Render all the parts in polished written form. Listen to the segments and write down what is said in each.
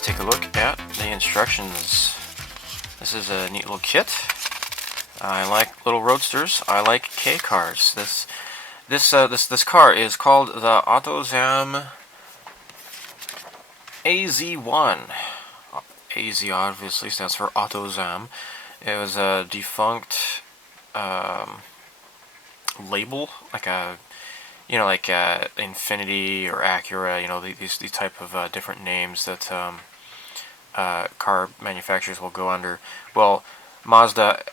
let's take a look at the instructions. This is a neat little kit. I like little roadsters. I like K cars. This car is called the Autozam AZ-1. AZ obviously stands for Autozam. It was a defunct label, like a Infiniti or Acura. These type of different names that car manufacturers will go under. Well, Mazda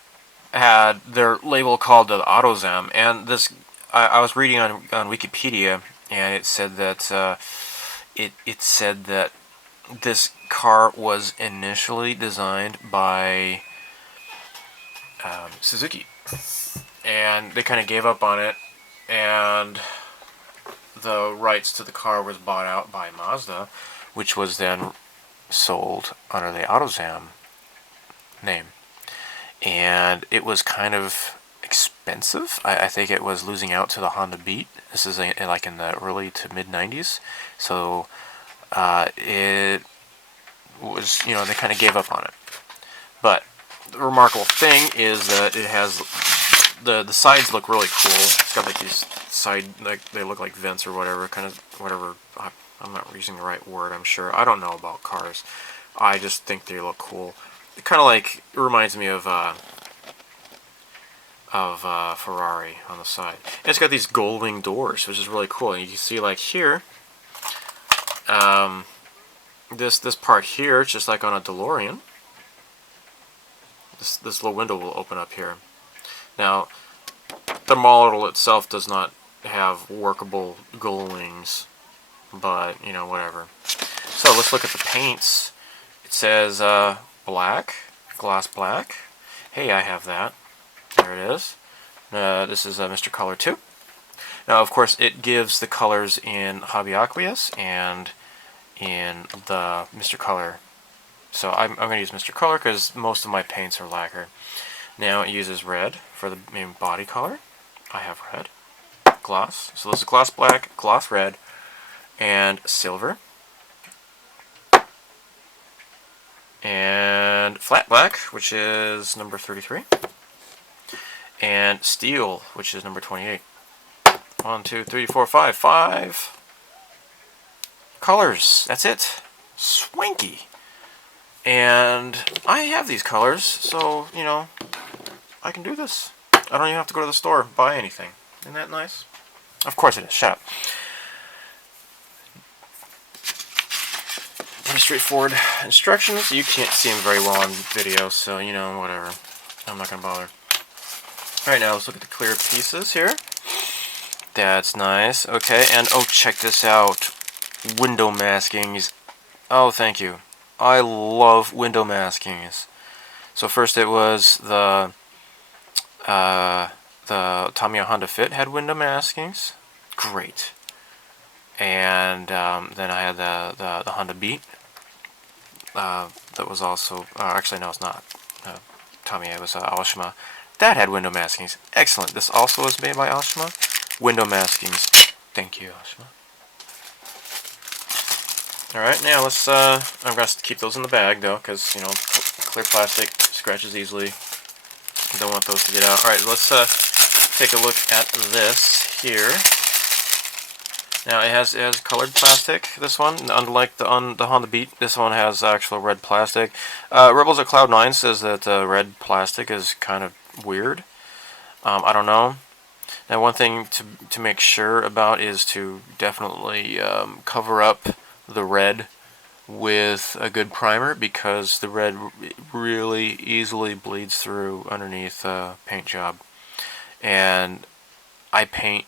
had their label called the Autozam, and this I was reading on Wikipedia, and it said that it said that this car was initially designed by Suzuki, and they kind of gave up on it, and the rights to the car was bought out by Mazda, which was then sold under the Autozam name. And it was kind of expensive. I think it was losing out to the Honda Beat. This is like in the early to mid 90s. So it was, they kind of gave up on it. But the remarkable thing is that it has the sides look really cool. It's got like these they look like vents or whatever, I'm not using the right word, I'm sure. I don't know about cars. I just think they look cool. It kind of like, it reminds me of Ferrari on the side. And it's got these gullwing doors, which is really cool. And you can see like here, this part here, just like on a DeLorean. This little window will open up here. Now, the model itself does not have workable gull wings, but whatever. So let's look at the paints. It says black, gloss black. Hey, I have that. There it is. This is Mr. Color 2. Now, of course, it gives the colors in Hobby Aqueous and in the Mr. Color. So I'm going to use Mr. Color because most of my paints are lacquer. Now it uses red for the main body color. I have red. Gloss. So this is gloss black, gloss red, and silver. And flat black, which is number 33. And steel, which is number 28. 1, 2, 3, 4, 5. 5 colors. That's it. Swanky. And I have these colors, so, I can do this. I don't even have to go to the store and buy anything. Isn't that nice? Of course it is. Shut up. Pretty straightforward instructions. You can't see them very well on video, so, whatever. I'm not going to bother. Alright, now let's look at the clear pieces here. That's nice. Okay, and check this out. Window maskings. Oh, thank you. I love window maskings. So first it was the Tamiya Honda Fit had window maskings. Great. And then I had the Honda Beat. That was also actually no, it's not Tamiya. It was Aoshima. That had window maskings. Excellent. This also was made by Aoshima. Window maskings. Thank you, Aoshima. Alright, now let's, I'm going to keep those in the bag though, because, clear plastic scratches easily. Don't want those to get out. Alright, let's take a look at this here. Now it has colored plastic, this one, unlike the Honda Beat. This one has actual red plastic. Rebels at Cloud9 says that red plastic is kind of weird. I don't know. Now one thing to make sure about is to definitely cover up the red with a good primer, because the red really easily bleeds through underneath a paint job. And I prime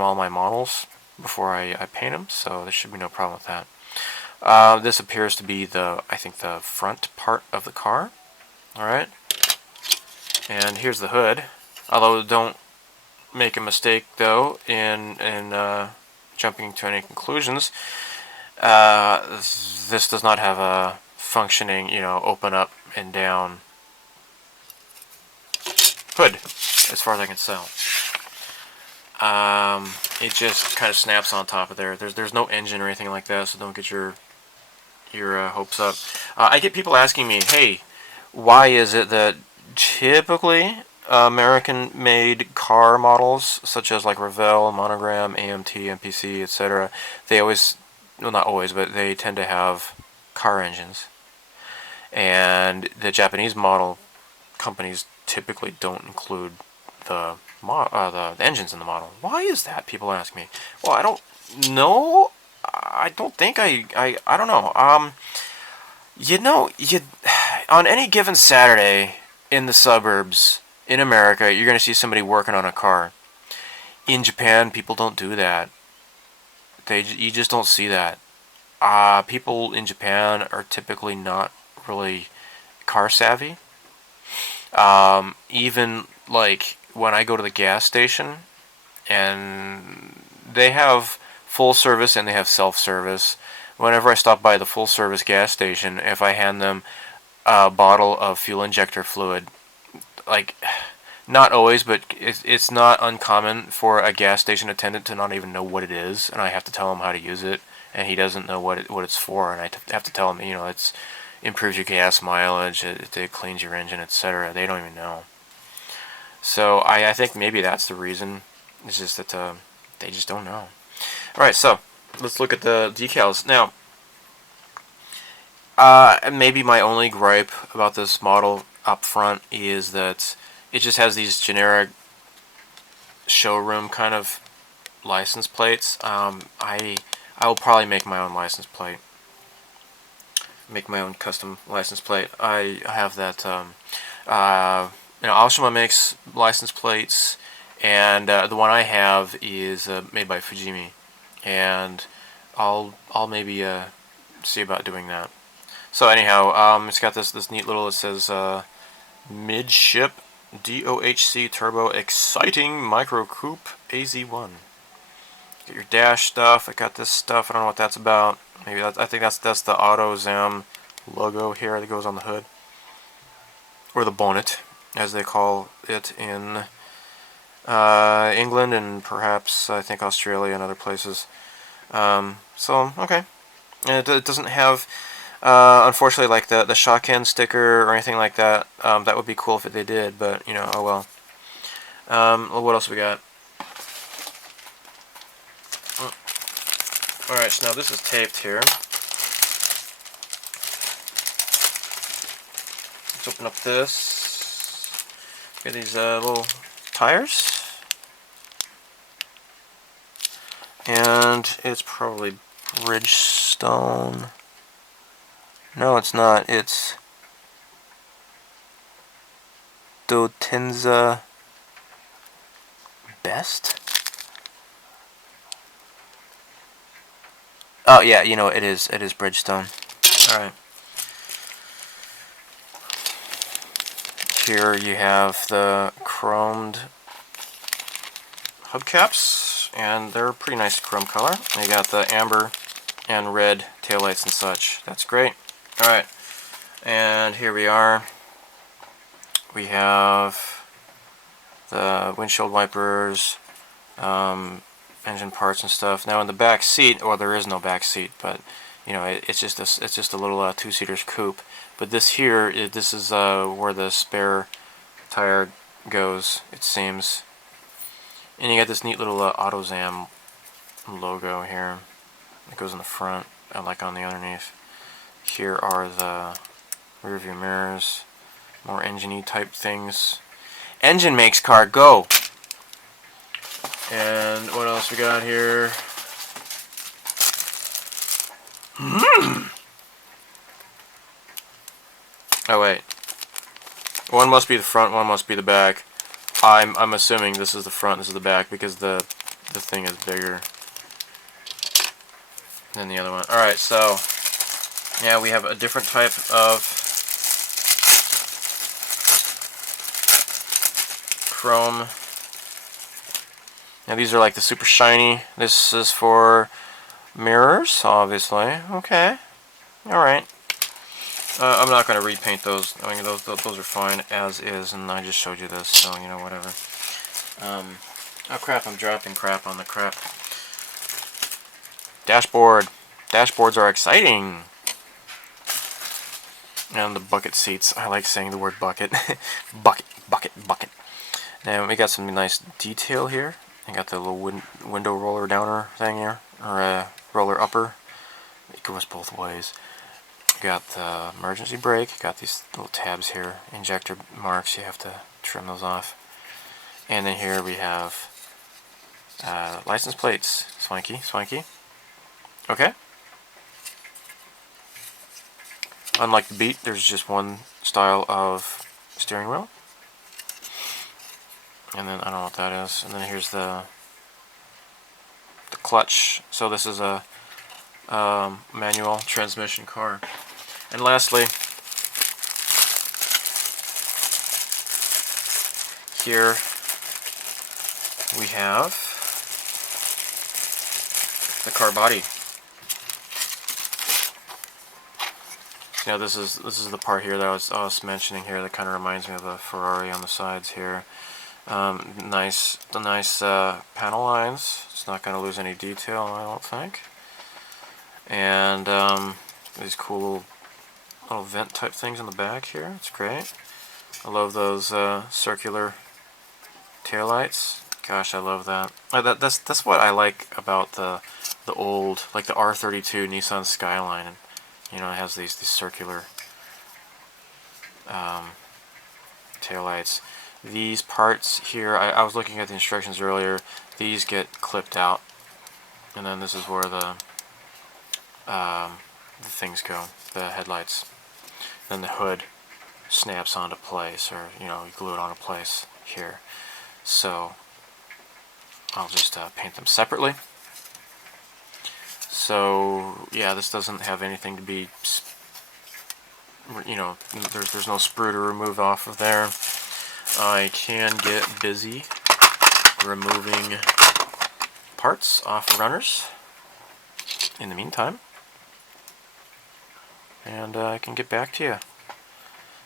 all my models before I paint them, so there should be no problem with that. This appears to be I think the front part of the car. Alright. And here's the hood. Although don't make a mistake though in jumping to any conclusions. This does not have a functioning, open up and down hood, as far as I can tell. It just kind of snaps on top of there. There's no engine or anything like that, so don't get your your hopes up. I get people asking me, hey, why is it that typically American-made car models, such as like Revell, Monogram, AMT, MPC, etc., they always, well, not always, but they tend to have car engines. And the Japanese model companies typically don't include the engines in the model. Why is that? People ask me. Well, I don't know. I don't think I don't know. On any given Saturday in the suburbs in America, you're going to see somebody working on a car. In Japan, people don't do that. You just don't see that. People in Japan are typically not really car savvy. Even like when I go to the gas station, and they have full service and they have self-service. Whenever I stop by the full service gas station, if I hand them a bottle of fuel injector fluid, like, not always, but it's not uncommon for a gas station attendant to not even know what it is, and I have to tell him how to use it, and he doesn't know what it's for, and I have to tell him, it's improves your gas mileage, it cleans your engine, etc. They don't even know. So I think maybe that's the reason. It's just that they just don't know. Alright, so let's look at the decals. Now, maybe my only gripe about this model up front is that it just has these generic showroom kind of license plates. I will probably make my own license plate. Make my own custom license plate. I have that. Aoshima makes license plates, and the one I have is made by Fujimi, and I'll maybe see about doing that. So anyhow, it's got this neat little. It says midship DOHC turbo exciting micro coupe AZ-1. Get your dash stuff. I got this stuff. I don't know what that's about. Maybe I think that's the Autozam logo here that goes on the hood, or the bonnet, as they call it in England and perhaps I think Australia and other places. So okay, and it doesn't have, unfortunately, like the Shaken sticker or anything like that. That would be cool if they did, but oh well. What else we got? Alright, so now this is taped here. Let's open up this. Get these little tires. And it's probably Bridgestone. No, it's not. It's Dotenza Best? Oh yeah, it is Bridgestone. Alright. Here you have the chromed hubcaps, and they're a pretty nice chrome color. You got the amber and red taillights and such. That's great. Alright, and here we are. We have the windshield wipers, engine parts and stuff. Now in the back seat, or there is no back seat, but it's just a little two-seater coupe. But this here, this is where the spare tire goes, it seems. And you got this neat little Autozam logo here. It goes in the front, like on the underneath. Here are the rear view mirrors, more engine-y type things. Engine makes car go. And what else we got here? Oh wait, one must be the front, one must be the back. I'm assuming this is the front, this is the back, because the thing is bigger than the other one. All right, so yeah, we have a different type of chrome. Now these are like the super shiny. This is for mirrors, obviously. Okay, all right. I'm not going to repaint those. I mean, those are fine as is, and I just showed you this, so whatever. Oh crap! I'm dropping crap on the crap. Dashboard. Dashboards are exciting. And the bucket seats. I like saying the word bucket. Bucket, bucket, bucket. Now we got some nice detail here. I got the little window roller downer thing here, or roller upper. It goes both ways. Got the emergency brake. Got these little tabs here, injector marks. You have to trim those off. And then here we have license plates. Swanky, swanky. Okay. Unlike the Beat, there's just one style of steering wheel. And then I don't know what that is. And then here's the clutch. So this is a manual transmission car. And lastly, here we have the car body. Now this is the part here that I was mentioning here that kind of reminds me of the Ferrari on the sides here. Nice panel lines. It's not going to lose any detail, I don't think. And these cool little vent type things in the back here. It's great. I love those circular taillights. Gosh, I love that. That's what I like about the old, like the R32 Nissan Skyline. And, you know, it has these circular taillights. These parts here, I was looking at the instructions earlier. These get clipped out, and then this is where the things go, the headlights. Then the hood snaps onto place, or you know, you glue it onto place here. So I'll just paint them separately. So yeah, this doesn't have anything to be, you know, there's no sprue to remove off of there. I can get busy removing parts off of runners in the meantime, and I can get back to you.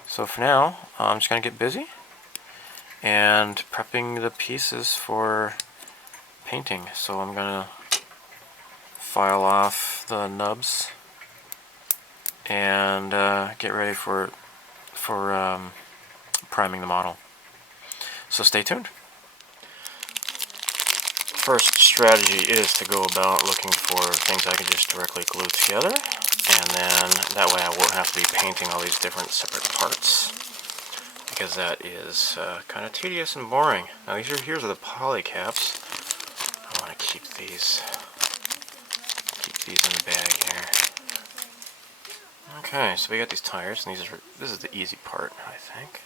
So for now, I'm just going to get busy and prepping the pieces for painting. So I'm going to file off the nubs and get ready for priming the model. So stay tuned. First strategy is to go about looking for things I can just directly glue together, and then that way I won't have to be painting all these different separate parts, because that is kind of tedious and boring. Now here's the poly caps. I want to keep these in the bag here. Okay, so we got these tires, and this is the easy part, I think.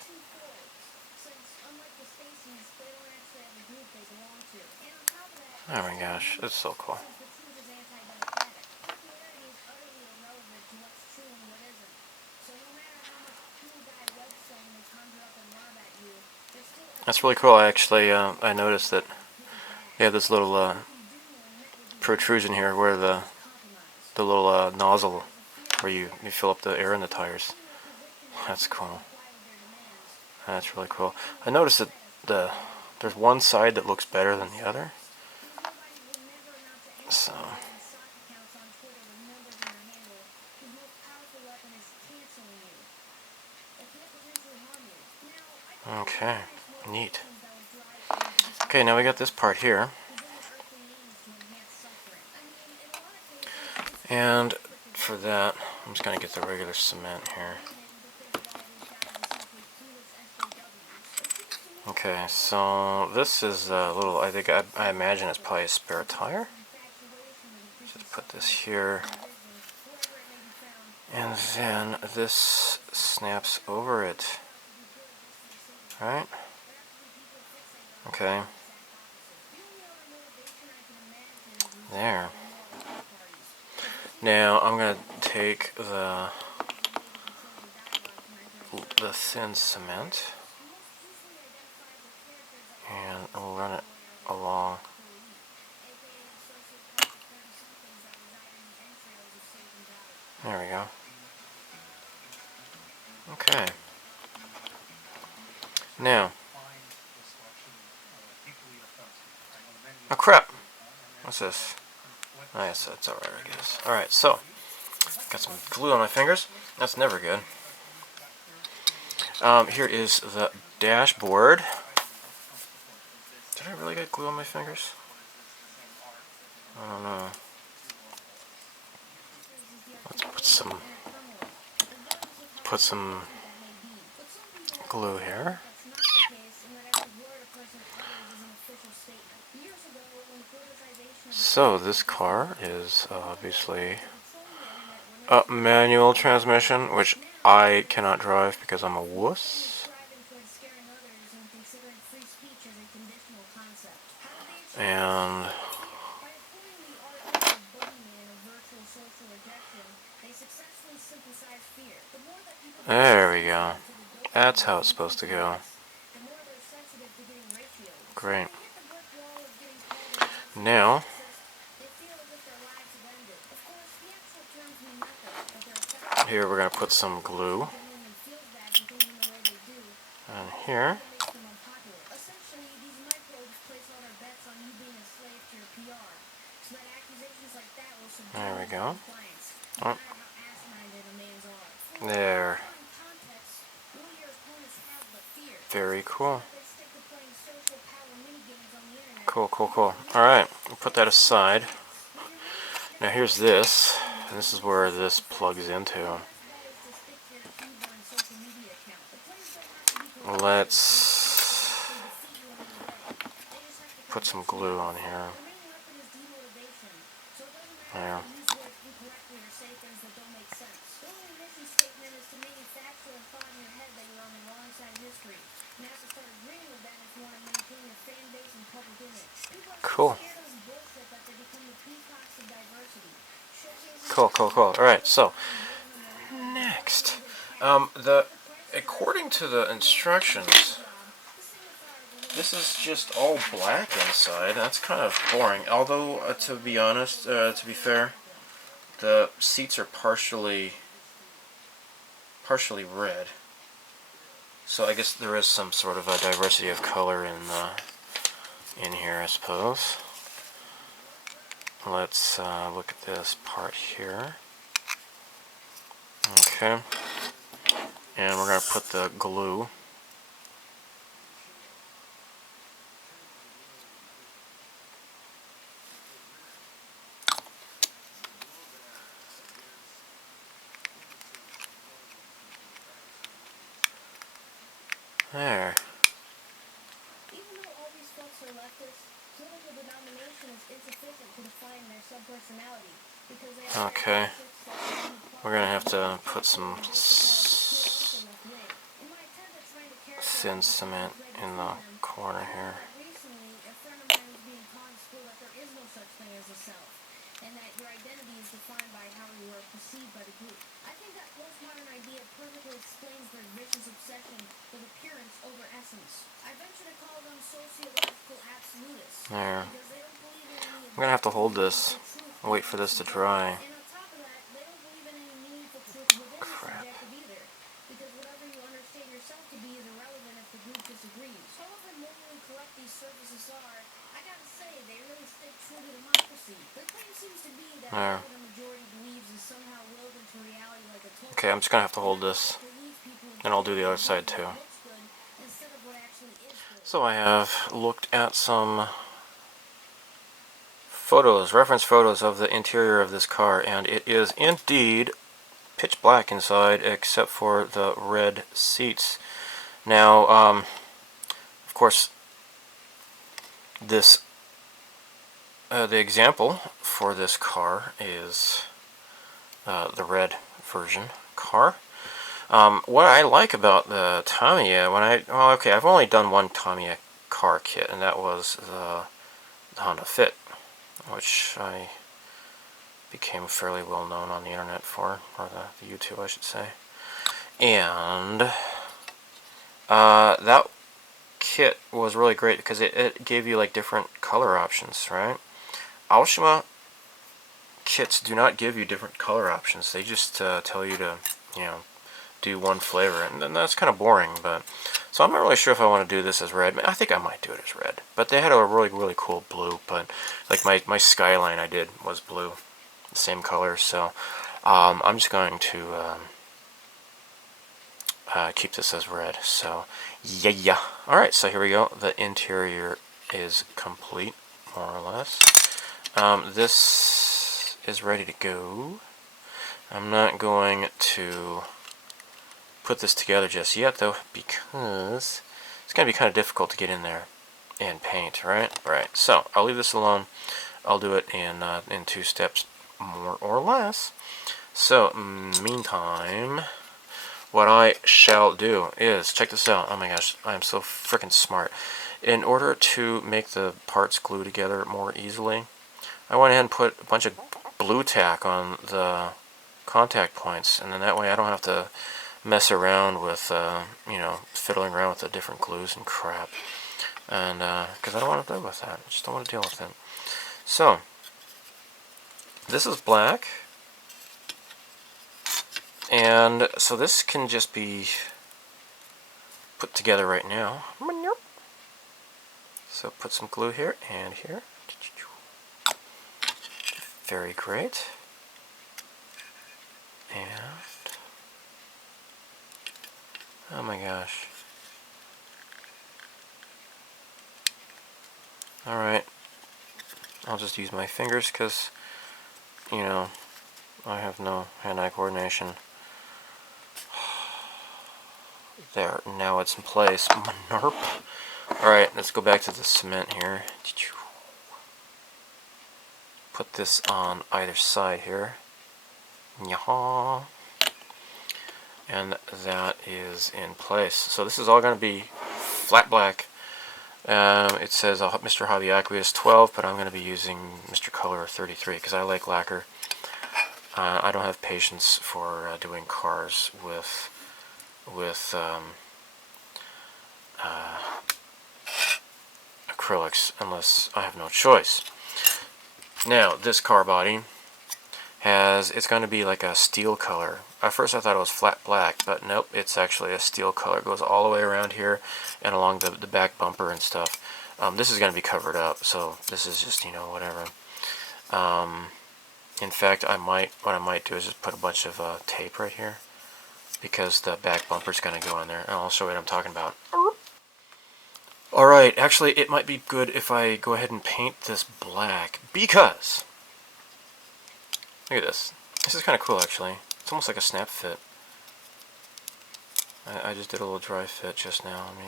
Oh my gosh, it's so cool. That's really cool. Actually, I noticed that they have this little protrusion here where the little nozzle where you fill up the air in the tires. That's cool. That's really cool. I noticed that there's one side that looks better than the other. So okay, neat. Okay, now we got this part here. And for that, I'm just going to get the regular cement here. Okay, so this is a little, I imagine it's probably a spare tire. Just put this here. And then this snaps over it. Right? Okay. There. Now I'm going to take the thin cement and I'll run it along. There we go. Okay. Now. Oh crap! What's this? Oh, yes, that's alright, I guess. Alright, so got some glue on my fingers. That's never good. Here is the dashboard. Did I really get glue on my fingers? I don't know. Let's put some glue here. So this car is obviously a manual transmission, which I cannot drive because I'm a wuss. And there we go. That's how it's supposed to go. Great. Now, here we're going to put some glue on here. There we go. Oh. There. Very cool. Cool, cool, cool. Alright, we'll put that aside. Now here's this. And this is where this plugs into. Let's put some glue on here. There. Cool. Cool, cool, cool. Alright, so next. According to the instructions, this is just all black inside. That's kind of boring. Although, to be honest, to be fair, the seats are partially red. So I guess there is some sort of a diversity of color in here, I suppose. Let's look at this part here. Okay. And we're going to put the glue. There. Even though all these folks are leftists, political denomination is insufficient to define their subpersonality because they are okay. We're gonna have to put some thin cement in the corner here. Recently, a friend of mine was being taught in school that there is no such thing as a self, and that your identity is defined by how you are perceived by the group. I think that postmodern idea perfectly explains their vicious obsession with appearance over essence. I venture to call them sociological absolutists. There. Because they don't believe in any I'm gonna have to hold this and wait for this to dry. And on top of that, they don't believe in any meaningful truth within the subjective either. Because whatever you understand yourself to be is irrelevant if the group disagrees. However morally corrupt these surfaces are, I gotta say, they really stick true to democracy. Their claim seems to be that whatever the majority believes is somehow willed into reality like a total. Okay, I'm just gonna have to hold this, and I'll do the other side too. So I have looked at some photos, reference photos of the interior of this car, and it is indeed pitch black inside except for the red seats. Now, of course, this the example for this car is the red version car. What I like about the Tamiya, I've only done one Tamiya car kit, and that was the Honda Fit, which I became fairly well known on the internet for, or the YouTube, I should say. And that kit was really great because it gave you like different color options, right? Aoshima kits do not give you different color options. They just tell you to, do one flavor, and then that's kind of boring. But so I'm not really sure if I want to do this as red. I think I might do it as red. But they had a really cool blue. But like my Skyline I did was blue, the same color. So I'm just going to keep this as red. So yeah. Alright, so here we go. The interior is complete, more or less. This is ready to go. I'm not going to put this together just yet, though, because it's going to be kind of difficult to get in there and paint, right? Right. So I'll leave this alone. I'll do it in 2 steps, more or less. So, meantime, what I shall do is, check this out. Oh my gosh, I am so freaking smart. In order to make the parts glue together more easily, I went ahead and put a bunch of blue tack on the contact points, and then that way I don't have to mess around with, you know, fiddling around with the different glues and crap. And, because I don't want to deal with that. I just don't want to deal with it. So, this is black. And so this can just be put together right now. So put some glue here and here. Very great. And oh my gosh. Alright. I'll just use my fingers because, you know, I have no hand-eye coordination. There, now it's in place. Nerp. Alright, let's go back to the cement here. Put this on either side here. Yaha. And that is in place. So this is all going to be flat black. It says Mr. Hobby Aqueous 12, but I'm going to be using Mr. Color 33 because I like lacquer. I don't have patience for doing cars with acrylics unless I have no choice. Now this car body it's going to be like a steel color. At first I thought it was flat black, but nope, it's actually a steel color. It goes all the way around here and along the back bumper and stuff. This is going to be covered up, so this is just, you know, whatever. In fact, what I might do is just put a bunch of tape right here, because the back bumper is going to go in there, and I'll show you what I'm talking about. Alright, actually it might be good if I go ahead and paint this black, because look at this. This is kind of cool, actually. It's almost like a snap fit. I just did a little dry fit just now. Let me,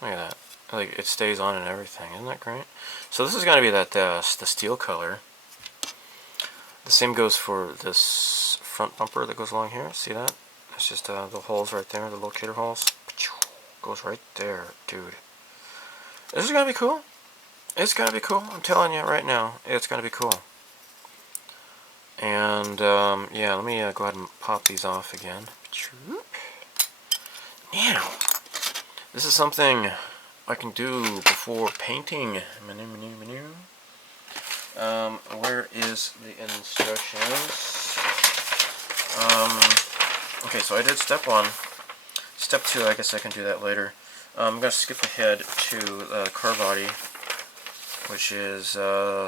look at that. Like, it stays on and everything. Isn't that great? So this is going to be the steel color. The same goes for this front bumper that goes along here. See that? It's just the holes right there, the locator holes. Goes right there, dude. This is going to be cool. It's going to be cool. I'm telling you right now. It's going to be cool. And, yeah, let me go ahead and pop these off again. Now, this is something I can do before painting. Where is the instructions? Okay, so I did step 1. Step 2, I guess I can do that later. I'm going to skip ahead to the car body, which is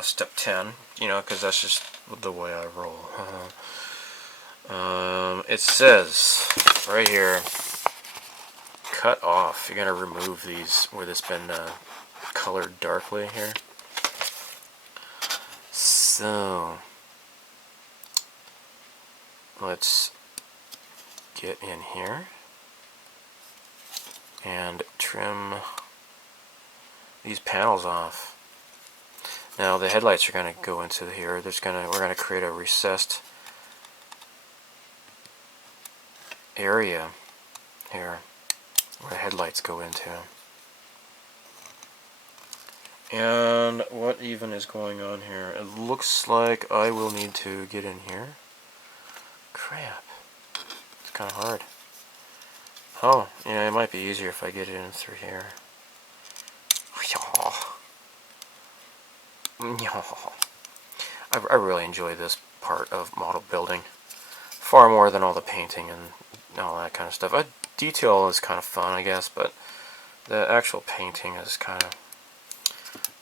step 10, you know, because that's just the way I roll. It says right here, cut off. You're going to remove these where this been colored darkly here. So let's get in here and trim these panels off. Now the headlights are going to go into here. We're going to create a recessed area here where the headlights go into. And what even is going on here? It looks like I will need to get in here. Crap. It's kind of hard. Oh, yeah, it might be easier if I get it in through here. I really enjoy this part of model building. Far more than all the painting and all that kind of stuff. Detail is kind of fun, I guess, but the actual painting is kind of,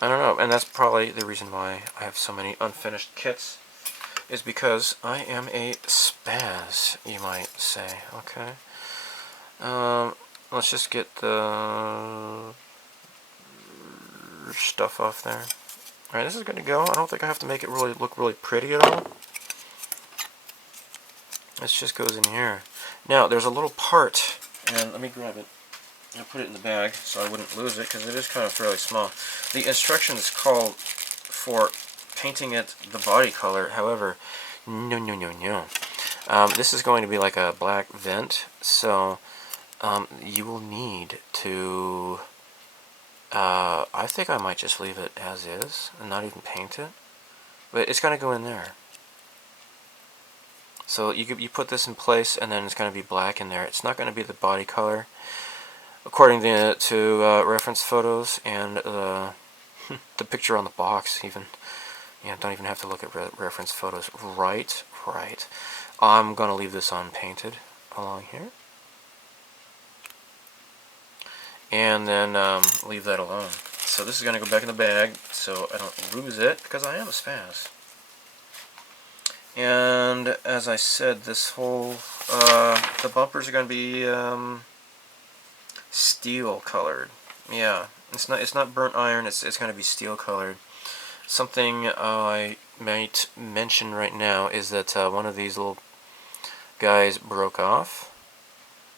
I don't know, and that's probably the reason why I have so many unfinished kits. is because I am a spaz, you might say. Okay. Let's just get the stuff off there. Alright, this is good to go. I don't think I have to make it really look really pretty at all. This just goes in here. Now, there's a little part, and let me grab it. I'll put it in the bag so I wouldn't lose it, because it is kind of fairly small. The instructions call for painting it the body color. However, no. This is going to be like a black vent, so you will need to... I think I might just leave it as is and not even paint it. But it's going to go in there. So you put this in place, and then it's going to be black in there. It's not going to be the body color, according to reference photos and the picture on the box. Even, yeah, don't even have to look at reference photos. Right. I'm going to leave this unpainted along here, and then leave that alone. So this is going to go back in the bag, so I don't lose it, because I am a spaz. And as I said, this whole the bumpers are going to be steel colored. Yeah, it's not burnt iron. It's going to be steel colored. Something I might mention right now is that one of these little guys broke off,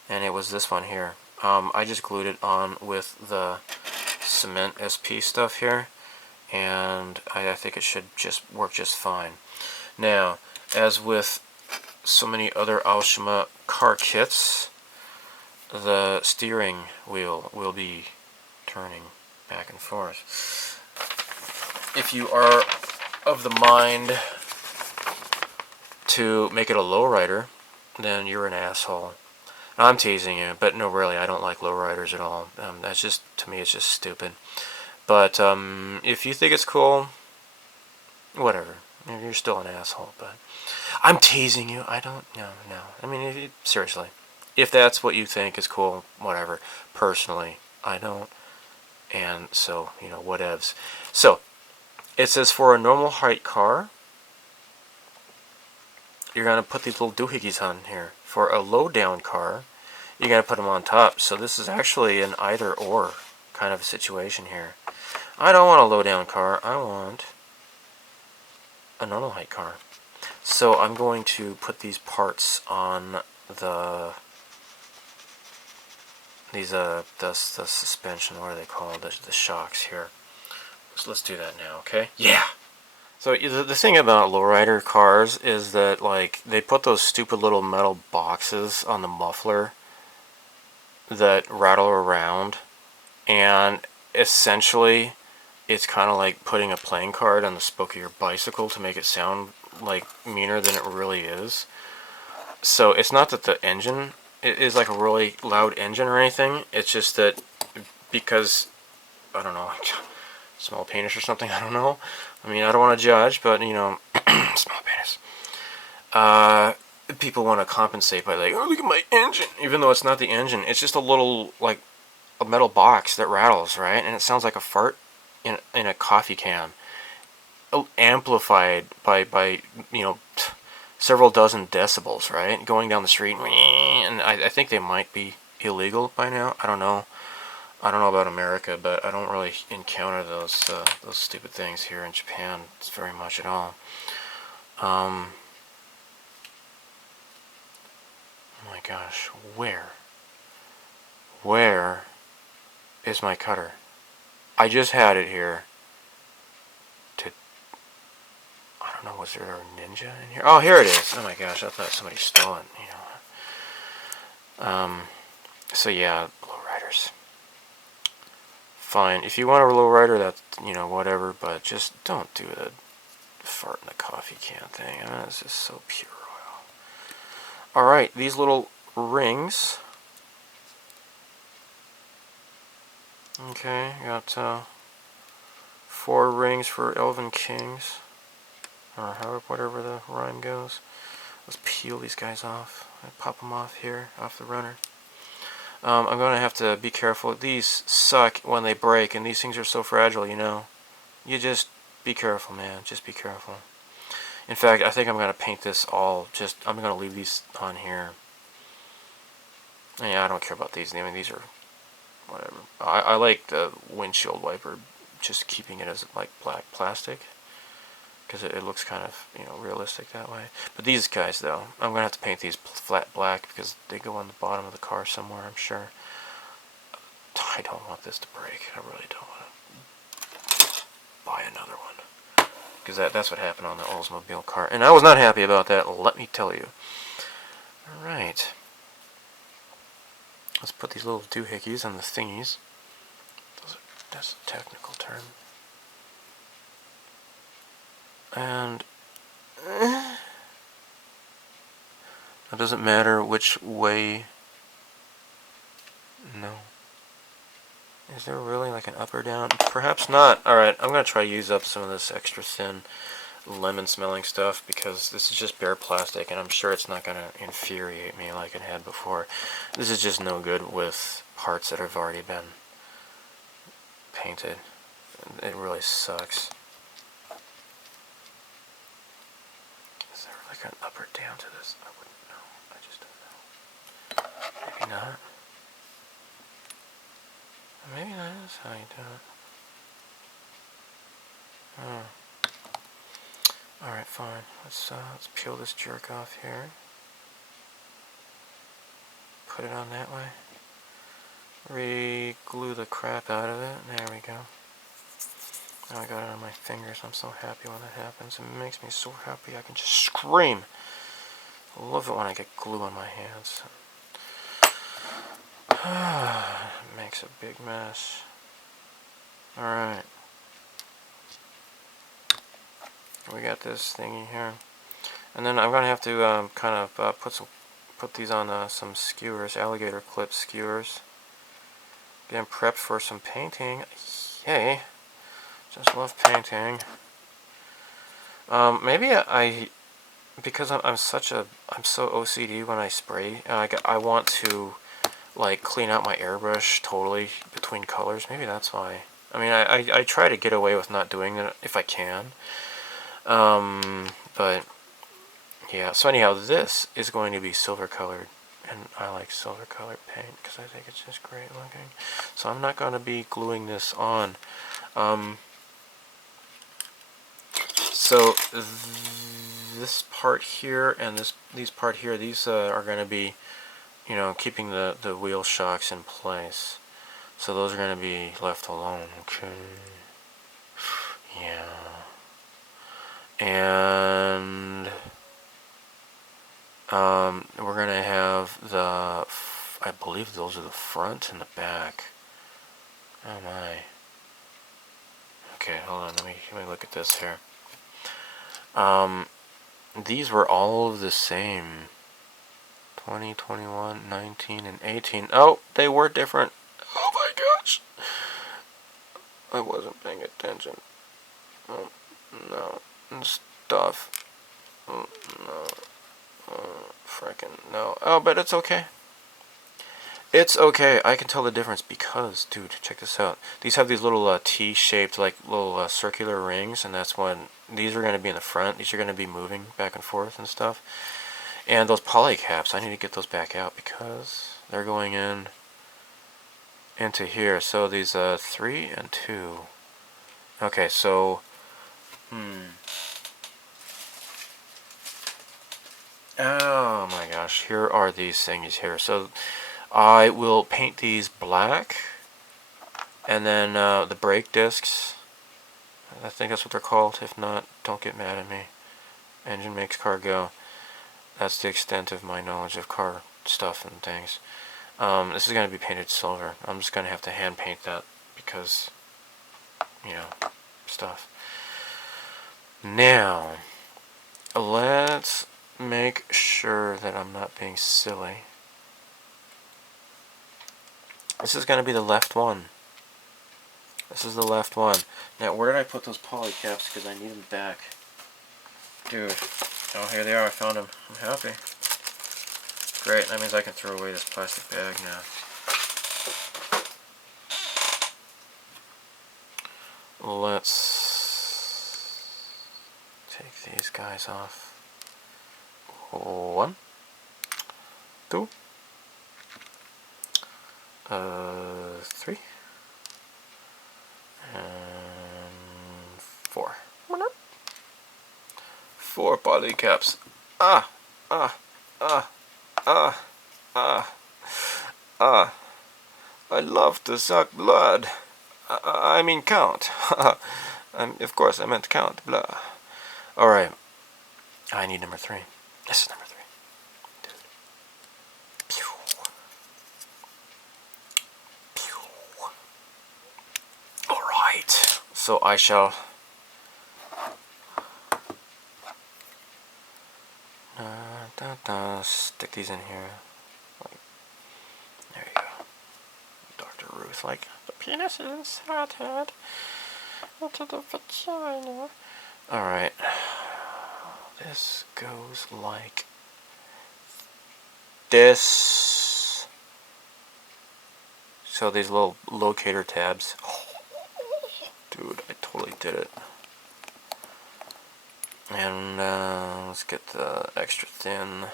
and it was this one here. I just glued it on with the cement SP stuff here, and I think it should just work just fine. Now, as with so many other Aoshima car kits, the steering wheel will be turning back and forth. If you are of the mind to make it a lowrider, then you're an asshole. I'm teasing you, but no, really, I don't like lowriders at all. That's just, to me, it's just stupid. But if you think it's cool, whatever. You're still an asshole, but I'm teasing you. I don't, no. I mean, seriously, if that's what you think is cool, whatever. Personally, I don't, and so, whatevs. So, it says for a normal height car, you're going to put these little doohickeys on here. For a low down car, you're going to put them on top. So this is actually an either or kind of situation here. I don't want a low down car. I want a normal height car. So I'm going to put these parts on the suspension, what are they called? The shocks here. So let's do that now, okay? Yeah! So the thing about lowrider cars is that, like, they put those stupid little metal boxes on the muffler that rattle around, and essentially it's kind of like putting a playing card on the spoke of your bicycle to make it sound like meaner than it really is. So it's not that the engine is like a really loud engine or anything, it's just that because, I don't know, small penis or something, I don't know. I mean, I don't want to judge, but, small penis. People want to compensate by like, oh, look at my engine, even though it's not the engine. It's just a little, like, a metal box that rattles, right? And it sounds like a fart in a coffee can, amplified by several dozen decibels, right? Going down the street, and I think they might be illegal by now. I don't know. I don't know about America, but I don't really encounter those stupid things here in Japan very much at all. Oh my gosh, where is my cutter? I just had it here to, I don't know, was there a ninja in here? Oh, here it is. Oh my gosh, I thought somebody stole it, So yeah, lowriders. Fine. If you want a lowrider, that's, whatever, but just don't do the fart in the coffee can thing. I mean, this is so pure oil. Alright, these little rings. Okay, got 4 rings for Elven Kings, or whatever the rhyme goes. Let's peel these guys off. I pop them off here, off the runner. I'm going to have to be careful. These suck when they break, and these things are so fragile, You just be careful, man. Just be careful. In fact, I think I'm going to paint this all, I'm going to leave these on here. Yeah, I don't care about these. I mean, these are whatever. I like the windshield wiper, just keeping it as like black plastic, because it looks kind of, you know, realistic that way. But these guys, though, I'm going to have to paint these flat black because they go on the bottom of the car somewhere, I'm sure. I don't want this to break. I really don't want to buy another one. Because that's what happened on the Oldsmobile car. And I was not happy about that, let me tell you. Alright. Let's put these little doohickeys on the thingies. That's a technical term. And it doesn't matter which way. No. Is there really like an up or down? Perhaps not. Alright, I'm going to try to use up some of this extra thin lemon smelling stuff because this is just bare plastic and I'm sure it's not going to infuriate me like it had before. This is just no good with parts that have already been painted. It really sucks. Is there like an up or down to this? I wouldn't know. I just don't know. Maybe not. Maybe that is how you do it. Oh. Alright, fine. Let's peel this jerk off here. Put it on that way. Re-glue the crap out of it. There we go. Now I got it on my fingers. I'm so happy when that happens. It makes me so happy I can just scream. I love it when I get glue on my hands. It makes a big mess. Alright. We got this thingy here. And then I'm going to have to kind of put these on some skewers, alligator clip skewers. Getting prepped for some painting. Yay. Just love painting. Maybe because I'm so OCD when I spray, and I want to like clean out my airbrush totally between colors. Maybe that's why. I mean, I try to get away with not doing it if I can. But yeah. So anyhow, this is going to be silver colored, and I like silver colored paint because I think it's just great looking. So I'm not going to be gluing this on. So this part here and these part here, these are going to be, you know, keeping the wheel shocks in place. So those are going to be left alone. Okay. Yeah. And we're going to have I believe those are the front and the back. Oh my. Okay, hold on. Let me look at this here. These were all the same. 20, 21, 19, and 18. Oh, they were different. Oh my gosh. I wasn't paying attention. Oh, no. Stuff. Oh, no. Frickin' no. Oh, but it's okay. It's okay. I can tell the difference because, dude, check this out. These have these little T-shaped, like little circular rings, and that's when these are going to be in the front. These are going to be moving back and forth and stuff. And those poly caps, I need to get those back out because they're going into here. So these 3 and 2. Okay, so oh my gosh, here are these thingies here. So I will paint these black, and then the brake discs, I think that's what they're called. If not, don't get mad at me. Engine makes car go. That's the extent of my knowledge of car stuff and things. This is going to be painted silver. I'm just going to have to hand paint that because, you know, stuff. Now, let's make sure that I'm not being silly. This is going to be the left one. This is the left one. Now, where did I put those poly caps? Because I need them back. Dude. Oh, here they are. I found them. I'm happy. Great. That means I can throw away this plastic bag now. Let's take these guys off. 1, 2, 3, and 4. 4 poly caps. Ah, ah, ah, ah, ah, ah. I love to suck blood. I mean count. Of course, I meant count. Blah. Alright. I need number 3. This is number 3. Dude. Pew. Pew. Alright. So I shall... stick these in here. Like, there you go. Dr. Ruth, like, the penis is inserted into the vagina. Alright. This goes like this. So these little locator tabs. Dude, I totally did it. And let's get the extra thin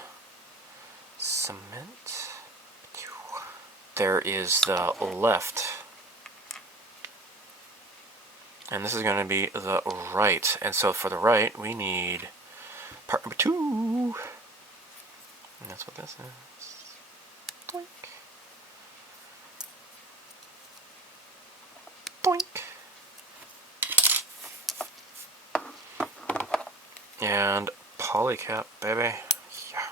cement. There is the left. And this is going to be the right. And so for the right, we need part number 2. And that's what this is. Boink. Boink. And polycap, baby. Yeah.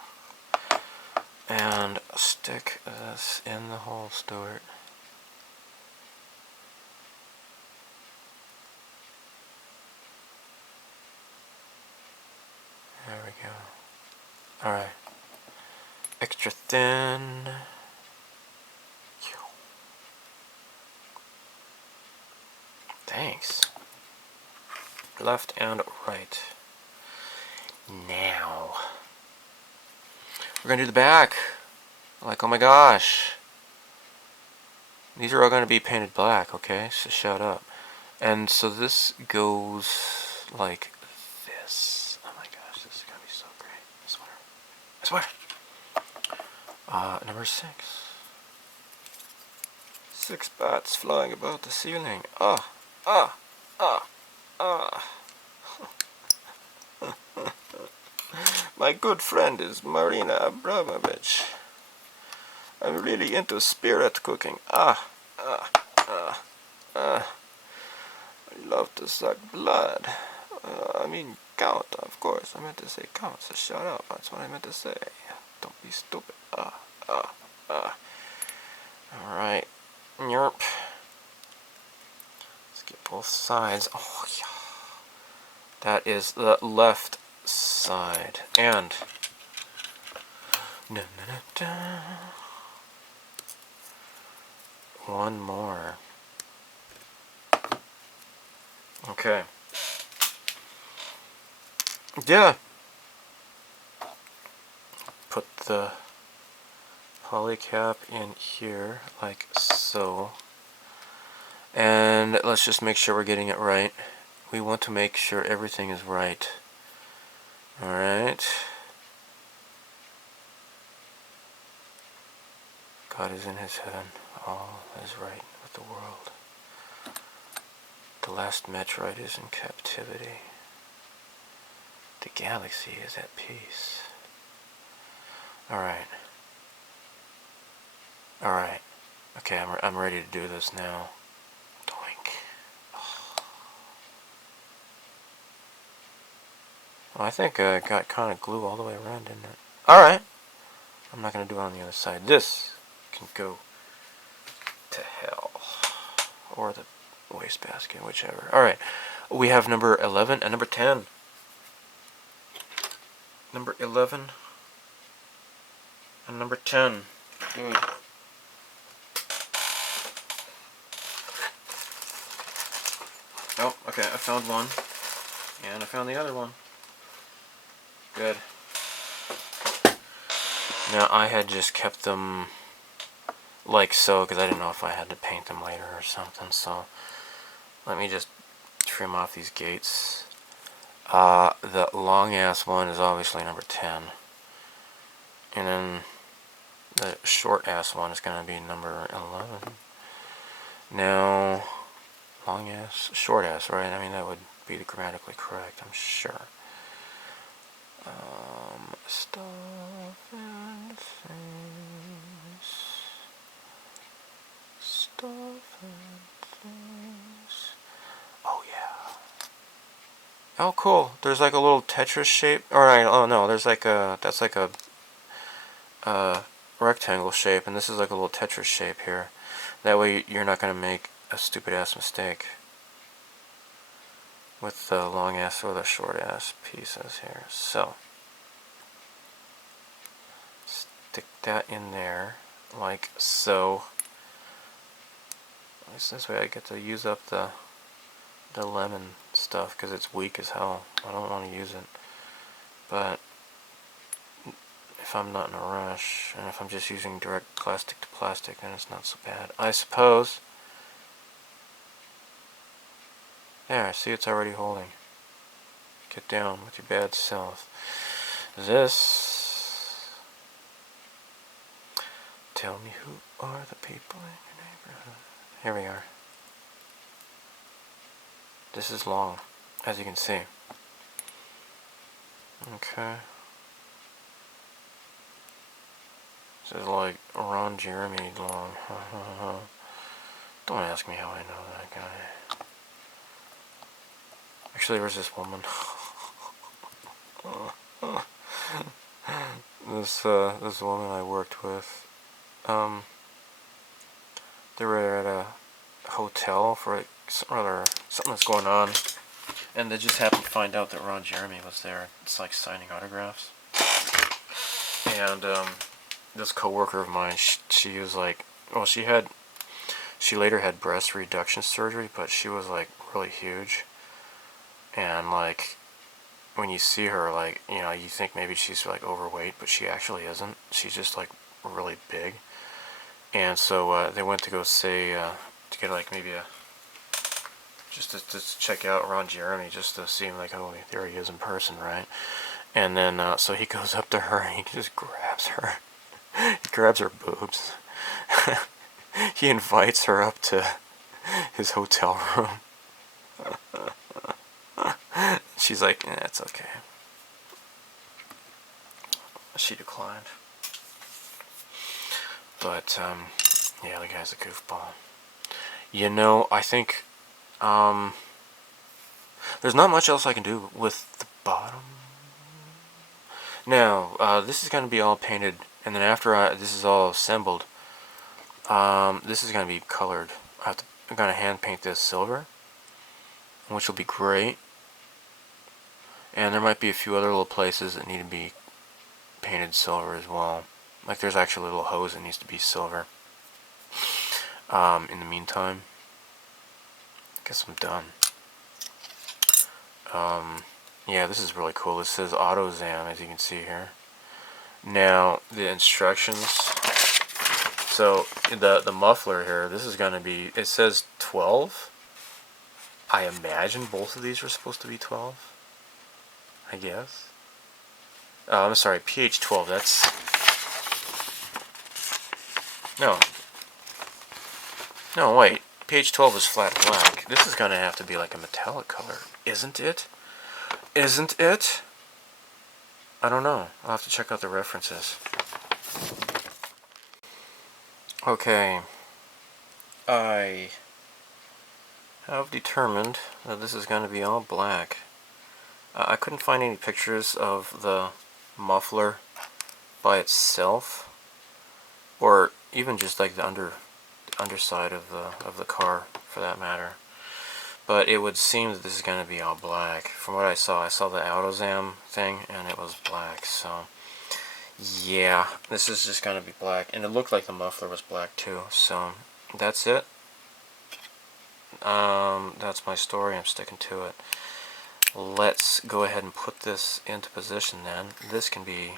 And stick this in the hole, Stuart. There we go. Alright. Extra thin. Thanks. Left and right. Now, we're going to do the back. Like, oh my gosh. These are all going to be painted black, okay? So shut up. And so this goes like this. Oh my gosh, this is going to be so great. I swear. I swear. Number 6. 6 bats flying about the ceiling. My good friend is Marina Abramovich. I'm really into spirit cooking. I love to suck blood. I mean count, of course. I meant to say count, so shut up. That's what I meant to say. Don't be stupid. Alright. Yerp. Let's get both sides. Oh, yeah. That is the left side. And... one more. Okay. Yeah. Put the polycap in here, like so. And let's just make sure we're getting it right. We want to make sure everything is right. Alright. God is in his heaven. All is right with the world. The last Metroid is in captivity. The galaxy is at peace. Alright. Alright. Okay, I'm ready to do this now. Doink. Oh. Well, I think I got kind of glue all the way around, didn't it? Alright. I'm not going to do it on the other side. This can go to hell. Or the wastebasket, whichever. Alright. We have number 11 and number 10. Number 11 and number 10. Good. Oh, okay, I found one. And I found the other one. Good. Now, I had just kept them like so, because I didn't know if I had to paint them later or something, so let me just trim off these gates. The long ass one is obviously number 10. And then the short ass one is going to be number 11. Now, long ass, short ass, right? I mean, that would be grammatically correct, I'm sure. Stuff and things. Stuff and things. Oh, yeah. Oh, cool. There's like a little Tetris shape. Alright, oh no, there's like a, that's like a rectangle shape, and this is like a little Tetris shape here. That way you're not going to make a stupid ass mistake with the long ass or the short ass pieces here. So, stick that in there like so. At least this way I get to use up the lemon stuff because it's weak as hell. I don't want to use it. But if I'm not in a rush, and if I'm just using direct plastic to plastic, then it's not so bad, I suppose. There, see, it's already holding. Get down with your bad self. This. Tell me who are the people in your neighborhood. Here we are. This is long, as you can see. Okay. This is like Ron Jeremy long. Don't ask me how I know that guy. Actually, there was this woman. This woman I worked with. They were at a hotel for like something that's going on, and they just happened to find out that Ron Jeremy was there. It's like signing autographs. And this coworker of mine, she was like, well, she later had breast reduction surgery, but she was like really huge. And like, when you see her, like, you know, you think maybe she's like overweight, but she actually isn't. She's just like really big. And so they went to go say, to get like maybe a, just to check out Ron Jeremy, just to see him, like, oh, there he is in person, right? And then, so he goes up to her and he just grabs her. He grabs her boobs. He invites her up to his hotel room. She's like, it's okay. She declined. But, yeah, the guy's a goofball. You know, I think, there's not much else I can do with the bottom. Now, this is going to be all painted, and then after this is all assembled, this is going to be colored. I'm going to hand paint this silver, which will be great. And there might be a few other little places that need to be painted silver as well. Like there's actually a little hose that needs to be silver. In the meantime, I guess I'm done. Yeah, this is really cool. This says Autozam, as you can see here. Now, the instructions. So, the muffler here, this is going to be, it says 12. I imagine both of these are supposed to be 12. I guess. I'm sorry, pH 12, that's... No, wait. pH 12 is flat black. This is going to have to be like a metallic color, isn't it? Isn't it? I don't know. I'll have to check out the references. Okay. I have determined that this is going to be all black. I couldn't find any pictures of the muffler by itself, or even just like the underside of the car, for that matter. But it would seem that this is going to be all black. From what I saw the Autozam thing, and it was black. So yeah, this is just going to be black, and it looked like the muffler was black too. So that's it. That's my story. I'm sticking to it. Let's go ahead and put this into position then. This can be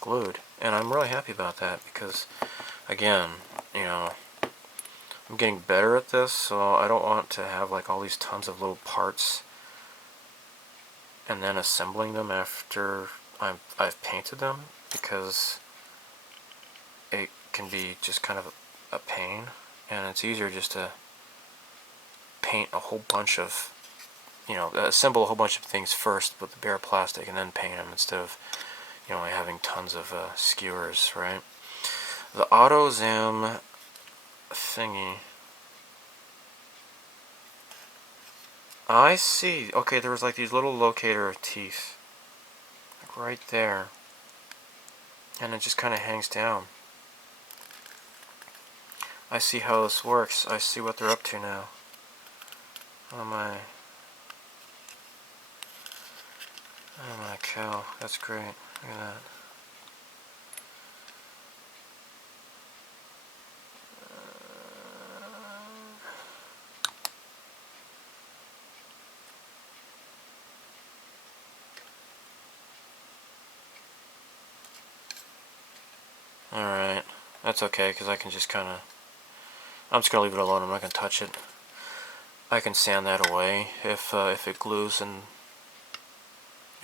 glued, and I'm really happy about that because, again, you know, I'm getting better at this, so I don't want to have like all these tons of little parts and then assembling them after I've painted them, because it can be just kind of a pain, and it's easier just to paint a whole bunch of, assemble a whole bunch of things first with the bare plastic and then paint them, instead of, having tons of skewers, right? The Autozam thingy. I see. Okay, there was like these little locator teeth, like right there, and it just kind of hangs down. I see how this works. I see what they're up to now. Oh my cow, that's great. Look at that. Alright, that's okay, because I can just kind of, I'm just going to leave it alone. I'm not going to touch it. I can sand that away if it glues, and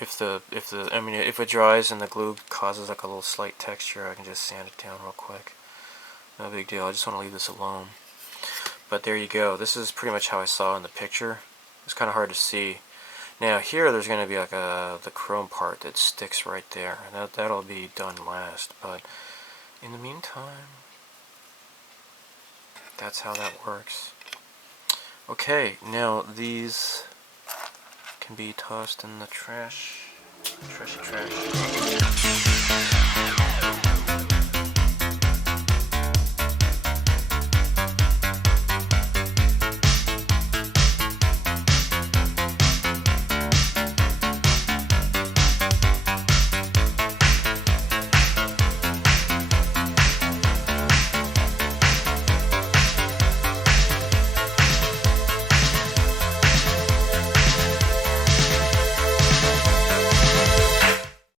if it dries and the glue causes like a little slight texture, I can just sand it down real quick. No big deal. I just want to leave this alone. But there you go. This is pretty much how I saw in the picture. It's kind of hard to see. Now here there's going to be like the chrome part that sticks right there, and that'll be done last. But in the meantime, that's how that works. Okay, now these can be tossed in the trash. Trashy trash.